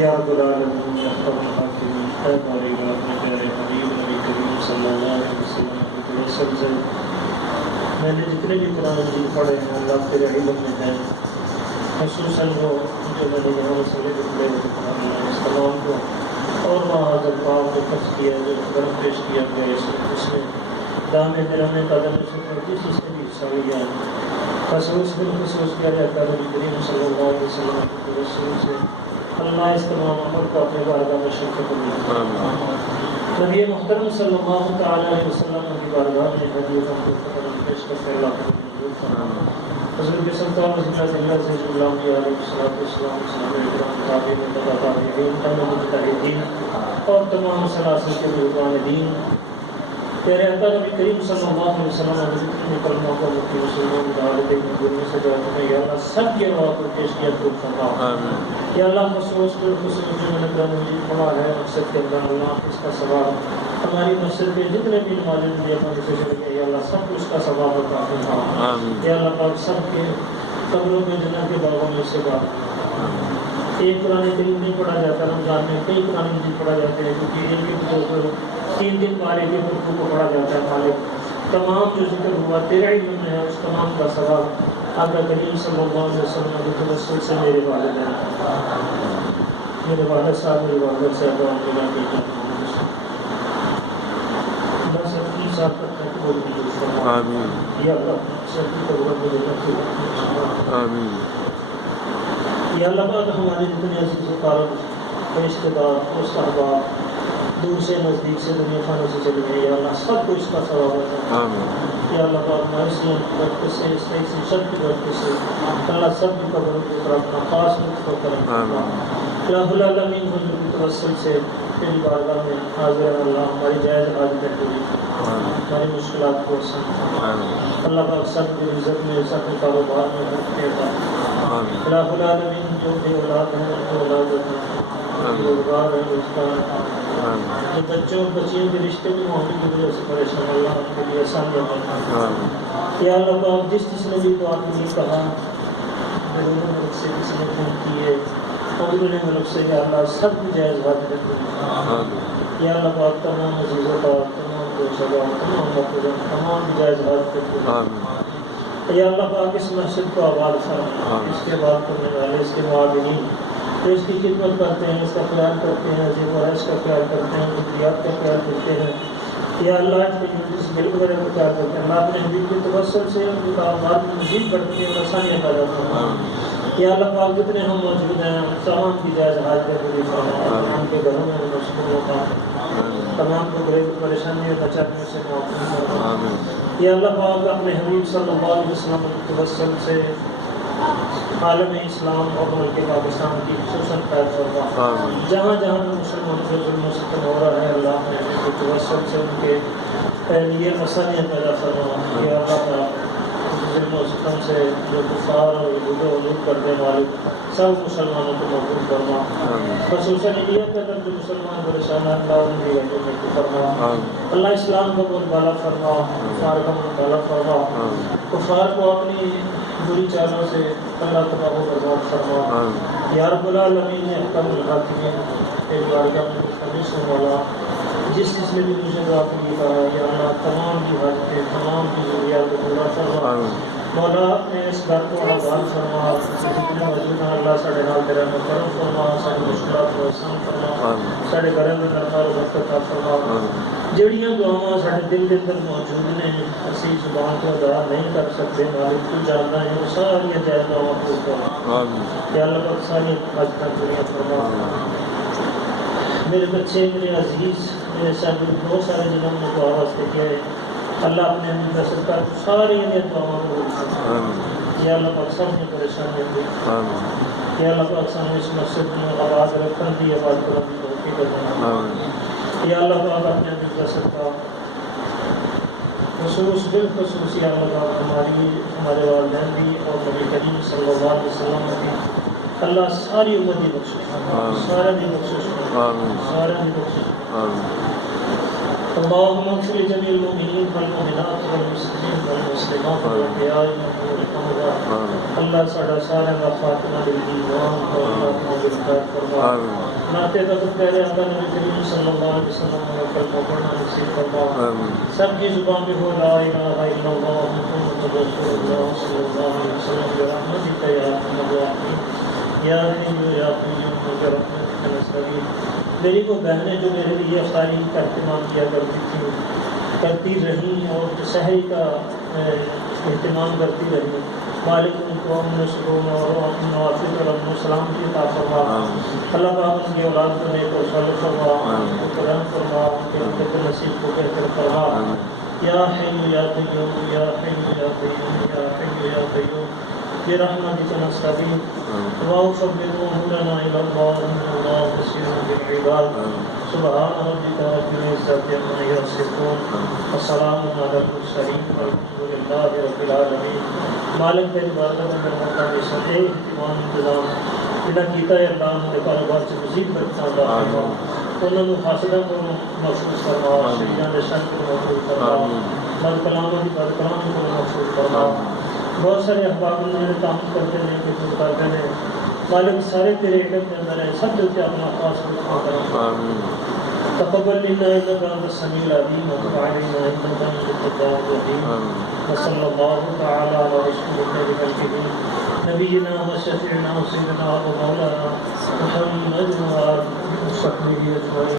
یا رب العالمین یا ارحم الراحمین، اے ہمارے اپنے پیارے حبیب نبی کریم صلی اللہ علیہ وسلم کی توسل سے میں نے جتنے بھی قرآن مجید پڑھے ہیں اللہ تیرے علم میں ہیں، خصوصاً وہ جو میں نے یہاں مسئلے کے پڑھے ہوئے اس تمام کو اور وہاں حضرت پاک نے خرچ کیا جو گرم پیش کیا گیا اس میں دامے درمے قدم سے جس اس نے بھی حصہ لیا خصوص بالخصوص کیا جاتا ہے نبی کریم صلی اللہ علیہ وسلم کی توسل سے اللہ اس تمام عمل کو اپنے بارگاہ میں شرکت کرے۔ نبی محترم صلی اللہ تعالی علیہ وسلم کی بارگاہ میں ہدیہ کا قدم پیش کرتے اللہ کو منظور فرمائے۔ حضرت سلطان حضرت اللہ عزیز اللہ علیہ السلام صحابہ کرام تابعین تابعین تمام مجتہدین اور تمام سلاسل کے بزرگان دین تیرے عطا نبی کریم صلی اللہ علیہ وسلم نے جتنے کلموں کو مکی مسلموں دعوت دنیا سے جو نے یا اللہ سب کے روا کو پیش کیا تو فرما یا اللہ خصوص بالخصوص جو میں نے قرآن مجید پڑھا ہے مسجد کے اندر اللہ اس کا ثواب ہماری مسجد کے جتنے بھی نمازیں بھی اپنے سے چلے گئے یا اللہ سب کو اس کا ثواب عطا فرما یا اللہ پاک سب کے قبروں میں جنت کے باغوں میں سے بات ایک قرآن کریم نہیں پڑھا جاتا رمضان میں کئی قرآن مجید پڑھا جاتے ہیں کیونکہ ان کے اوپر 3 دن پارے کے رکوع کو پڑھا جاتا ہے مالک تمام جو ذکر ہوا تیرا علم میں ہے اس تمام کا ثواب آقا کریم صلی اللہ علیہ وسلم کے توسل سے میرے والد ہیں میرے والد صاحب میرے والد صاحب میرا بیٹا بس 30 سال تک تک وہ بھی آمین یا اللہ سب کی قبروں میں رکھے آمین یا اللہ پاک ہمارے جتنے عزیز و قارب رشتہ دار اس احباب دور سے نزدیک سے دنیا خانے سے چلے گئے یا اللہ سب کو اس کا ثواب عطا یا اللہ پاک ہماری اس برکت سے اس طرح سے سب کی برکت سے اللہ سب کی قبروں کی طرف اپنا خاص لطف و کرم الہ العالمین حضور کی توسل سے تیری بارگاہ میں حاضر ہیں اللہ ہماری جائز حاجتیں پوری ہماری مشکلات کو آسان اللہ پاک سب کی عزت میں سب کے کاروبار میں برکت عطا الہ العالمین جو بے اولاد ہیں ان کو اولاد عطا روزگار ہے روزگار جو بچوں اور بچیوں کے رشتے میں معاملے کی وجہ سے پریشان اللہ ان کے لیے آسان بنا یا اللہ پاک جس نے بھی دعا کے لیے کہا بیرون ملک سے کسی نے فون کیے اندرون ملک سے یا اللہ سب کی جائز حاجتیں پوری یا اللہ پاک تمام عزیزوں کا تمام دوستوں تمام محفوظوں تمام جائز حاجتیں یا اللہ پاک اس مسجد کو آباد فرما اس کے بعد کرنے والے اس کے معاونین اس کی خدمت کرتے ہیں اس کا خیال کرتے ہیں عزیز و عرش کا خیال کرتے ہیں ذریات کا خیال کرتے ہیں یا اللہ اس کی ملک وغیرہ کا خیال کرتے ہیں اللہ اپنے حبیب کی توسل سے ان کے کاروبار میں مزید بڑھتی اور آسانیاں پیدا فرما یا اللہ پاک جتنے ہم موجود ہیں تمام کی جائز حاجتیں پوری فرما تمام کے گھروں میں مشغول ہوتا تمام کو گھریلو پریشانیوں بچانے سے معاف فرما یا اللہ پاک اپنے حبیب صلی اللہ علیہ وسلم کی توسل سے عالم اسلام اور ملک پاکستان کی خصوصاً خیر فرما جہاں جہاں بھی مسلمانوں کے ظلم و ستم ہو رہا ہے اللہ نے ان کی توسل سے ان کے لیے آسانیاں پیدا فرما یا اللہ تعالیٰ ظلم و ستم سے جو کفار اور علوم کرنے والے سب مسلمانوں کو محفوظ فرما خصوصاً انڈیا کے اندر جو مسلمان پریشان ہیں اللہ ان کی رحمت میں فرما اللہ اسلام کو بول بالا فرما کفار کا بول بالا فرما کفار کو اپنی بری چالوں سے اللہ تباہ و برباد فرما یا رب العالمین احکم الحاکمین تیری بارگاہ میں خمیس و مولا جس نے بھی مجھے دعا کے لیے کہا یا اللہ تمام کی حاجتیں تمام کی ضروریات کو پورا فرما مولا اپنے اس گھر کو آباد فرما جتنے موجود ہیں اللہ ساڑھے حال تیرا میں کرم فرما ساری مشکلات کو آسان فرما ساڑھے گھر میں نرمار و برکت فرما جڑیاں دعاواں ساڑھے دل کے اندر موجود نے اسی زبان کو ادا نہیں کر سکتے مالک تو جاننا ہے وہ ساری جائز دعاواں پور فرما یا اللہ پاک ساری حاجتیں پوریاں فرما میرے بچے میرے عزیز میرے ساتھ بہت سارے جنہوں نے دعا واسطے کیا ہے اللہ اپنے حمید کا صدقہ ساری انہیں دعاواں کو یا اللہ پاک سب نے پریشانی ہوئی یا اللہ پاک سامنے اس مسجد میں آواز رکھن دی آواز کرن دی توفیق دینا یا اللہ پاک اپنے حمید کا صدقہ خصوص بالخصوص یا اللہ پاک ہمارے والدین بھی اور نبی کریم صلی اللہ علیہ وسلم کی اللہ ساری امت کی بخشش سارے کی بخشش سارے کی بخشش اللهم اغفر لجميع المؤمنين والمؤمنات والمسلمين والمسلمات والاحياء منهم والاموات اللہ ساڈا سارا کا خاتمہ بالایمان اور خاتمہ مدد فرما ناتے تک پیارے آقا نبی کریم صلی اللہ علیہ وسلم کا کلمہ پڑھنا نصیب فرما سب کی زبان میں ہو لا الہ الا اللہ محمد رسول اللہ صلی اللہ علیہ وسلم برحمتک یا ارحم الراحمین یا حی یا قیوم برحمتک نستغیث میری کو بہنیں جو میرے لیے افطاری کا اہتمام کیا کرتی تھیں کرتی رہیں اور سحری کا اہتمام کرتی رہیں مالک ان کو امن سکون اور اپنے نوافذ اور امن و سلام کی عطا فرما اللہ پاک ان کی اولاد کو نیک اور صالح فرما ان کو کرم فرما ان کے مدد نصیب کو بہتر فرما یا حی یا قیوم یا حی یا قیوم یا حی یا قیوم برحمتک نستغیث واغفر ذنوبنا الی اللہ ان اللہ بصیر بالعباد سبحان ربک رب العزۃ عما یصفون وسلام علی المرسلین والحمد للہ رب العالمین مالک تیری بارگاہ میں میرے موقع میں سجے اہتمام انتظام جنہیں کیتا ہے اللہ نے کاروبار سے مزید برکتاں عطا فرما انہوں نے حاصلہ کو محفوظ فرما شہیدان دے شر کو محفوظ فرما بد کلاموں کی بد کلاموں کو محفوظ فرما بہت سارے احباب نے کام کرتے ہیں کچھ کرتے ہیں مالک سارے تیرے علم کے اندر ہیں سب دل سے اپنا خاص رکھا کریں تقبل منا انك انت السميع العليم وتب علينا انك انت التواب الرحيم وصلى الله تعالى على رسول الله خلقه نبينا وشفيعنا وسيدنا ومولانا محمد وعلى اله وصحبه اجمعين